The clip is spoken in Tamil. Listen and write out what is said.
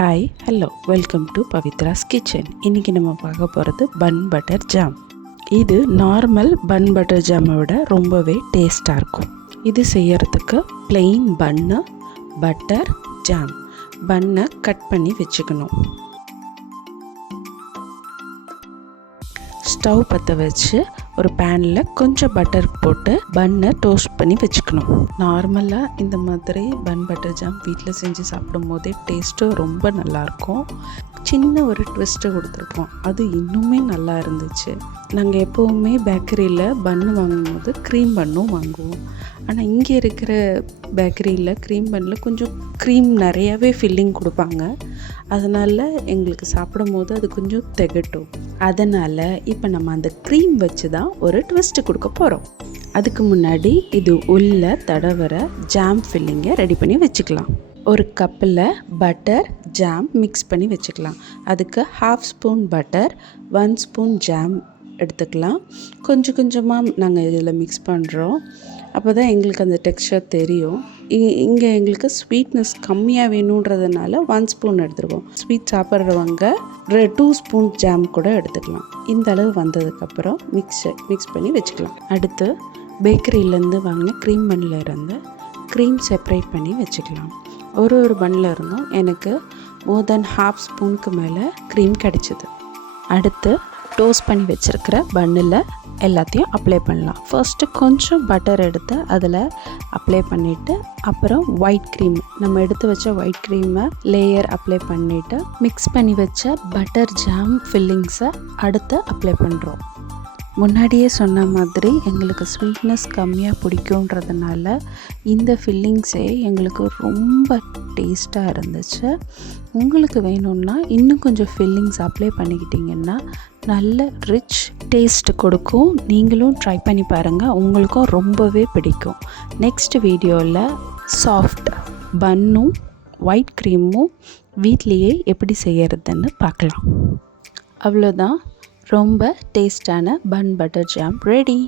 Hi hello welcome to Pavithra's kitchen. இன்றைக்கி நம்ம பார்க்க போகிறது பன் பட்டர் ஜாம். இது நார்மல் பன் பட்டர் ஜாமை விட ரொம்பவே டேஸ்ட்டாக இருக்கும். இது செய்யறதுக்கு plain பன்னு, பட்டர், ஜாம். பன்னை கட் பண்ணி வச்சுக்கணும். ஸ்டவ் பற்ற வச்சு ஒரு பேனில் கொஞ்சம் பட்டர் போட்டு பன்னை டோஸ்ட் பண்ணி வச்சுக்கணும். நார்மலாக இந்த மாதிரி பன் பட்டர் ஜாம் வீட்டில் செஞ்சு சாப்பிடும் போதே டேஸ்ட்டு ரொம்ப நல்லாயிருக்கும். சின்ன ஒரு ட்விஸ்ட்டு கொடுத்துருக்கோம், அது இன்னுமே நல்லா இருந்துச்சு. நாங்கள் எப்போவுமே பேக்கரியில் பன்னு வாங்கும்போது க்ரீம் பன்னும் வாங்குவோம். ஆனால் இங்கே இருக்கிற பேக்கரியில் க்ரீம் பன்னில் கொஞ்சம் க்ரீம் நிறையாவே ஃபில்லிங் கொடுப்பாங்க. அதனால் எங்களுக்கு சாப்பிடும் போது அது கொஞ்சம் திகட்டும். அதனால் இப்போ நம்ம அந்த க்ரீம் வச்சு தான் ஒரு ட்விஸ்ட்டு கொடுக்க போகிறோம். அதுக்கு முன்னாடி இது உள்ள தடவர ஜாம் ஃபில்லிங்கை ரெடி பண்ணி வச்சுக்கலாம். ஒரு கப்பில் பட்டர் ஜாம் மிக்ஸ் பண்ணி வச்சுக்கலாம். அதுக்கு 1/2 ஸ்பூன் பட்டர், 1 ஸ்பூன் ஜாம் எடுத்துக்கலாம். கொஞ்சம் கொஞ்சமாக நாங்கள் இதில் மிக்ஸ் பண்ணுறோம். அப்போ தான் எங்களுக்கு அந்த டெக்ஸ்சர் தெரியும். இங்கே எங்களுக்கு ஸ்வீட்னஸ் கம்மியாக வேணுன்றதுனால 1 ஸ்பூன் எடுத்துருக்கோம். ஸ்வீட் சாப்பிட்றவங்க 2 ஸ்பூன் ஜாம் கூட எடுத்துக்கலாம். இந்த அளவு வந்ததுக்கப்புறம் மிக்ஸ் பண்ணி வச்சுக்கலாம். அடுத்து பேக்கரியிலேருந்து வாங்கின க்ரீம் பன்னில் இருந்து க்ரீம் செப்பரேட் பண்ணி வச்சுக்கலாம். ஒரு பன்னில் இருந்தும் எனக்கு மோர் தென் 1/2 ஸ்பூனுக்கு மேலே க்ரீம் கிடச்சிது. அடுத்து டோஸ்ட் பண்ணி வச்சுருக்கிற பன்னில் எல்லாத்தையும் அப்ளை பண்ணலாம். ஃபர்ஸ்ட்டு கொஞ்சம் பட்டர் எடுத்து அதில் அப்ளை பண்ணிவிட்டு அப்புறம் ஒயிட் க்ரீம், நம்ம எடுத்து வச்ச ஒயிட் க்ரீமை லேயர் அப்ளை பண்ணிவிட்டு மிக்ஸ் பண்ணி வச்ச பட்டர் ஜாம் ஃபில்லிங்ஸை அடுத்து அப்ளை பண்ணுறோம். முன்னாடியே சொன்ன மாதிரி எங்களுக்கு ஸ்வீட்னஸ் கம்மியாக பிடிக்குன்றதுனால இந்த ஃபில்லிங்ஸே எங்களுக்கு ரொம்ப டேஸ்ட்டாக இருந்துச்சு. உங்களுக்கு வேணும்னா இன்னும் கொஞ்சம் ஃபில்லிங்ஸ் அப்ளை பண்ணிக்கிட்டிங்கன்னா நல்ல ரிச் டேஸ்ட் கொடுக்கும். நீங்களும் ட்ரை பண்ணி பாருங்கள், உங்களுக்கும் ரொம்பவே பிடிக்கும். நெக்ஸ்ட் வீடியோவில் சாஃப்ட் பன்னும் ஒயிட் க்ரீமும் வீட்லேயே எப்படி செய்யறதுன்னு பார்க்கலாம். அவ்வளோதான், ரொம்ப டேஸ்டான பன் பட்டர் ஜாம் ரெடி.